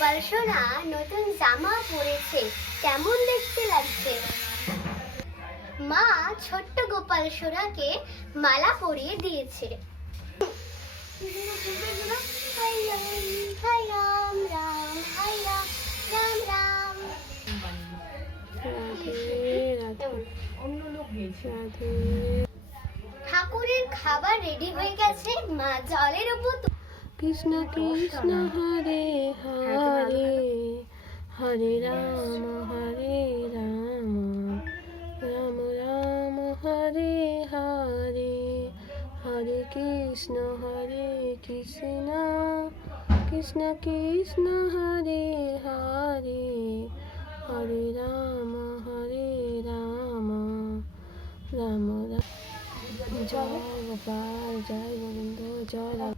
গোপাল সোনা নতুন জামা পরেছে। কেমন দেখতে লাগছে? মা ছোট্ট গোপাল সোনাকে মালা পরিয়ে দিয়েছে। ঠাকুরের খাবার রেডি হয়ে গেছে। মা জলের উপর কৃষ্ণ কৃষ্ণ হরে হরে হরে রাম হরে রাম রাম রাম হরে হরে হরে কৃষ্ণ হরে কৃষ্ণ কৃষ্ণ কৃষ্ণ হরে হরে হরে রাম হরে রাম রাম রাম। জয় গোপাল জয় গোবিন্দ জয়